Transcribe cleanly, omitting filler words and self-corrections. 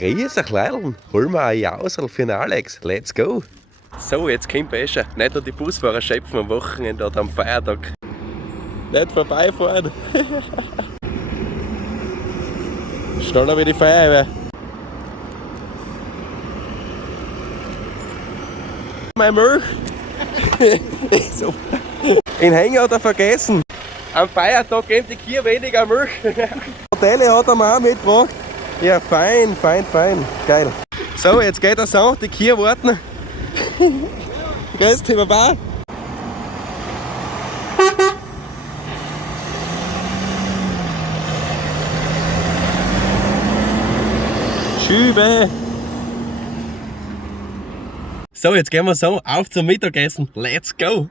Riesen Kleidern. Holen wir ein Jausel für den Alex. Let's go. So, jetzt kommt besser. Nicht nur die Busfahrer schöpfen am Wochenende oder am Feiertag. Nicht vorbeifahren. Schneller wie die Feuerwehr. Meine Milch. So. Den Hänger hat er vergessen. Am Feiertag geben die Kühe weniger Milch. Hotel hat er mir auch mitgebracht. Ja, fein. Geil. So, jetzt geht er so. Die Kühe warten. Grüß dich, Baba. Schübe. So, jetzt gehen wir so auf zum Mittagessen. Let's go!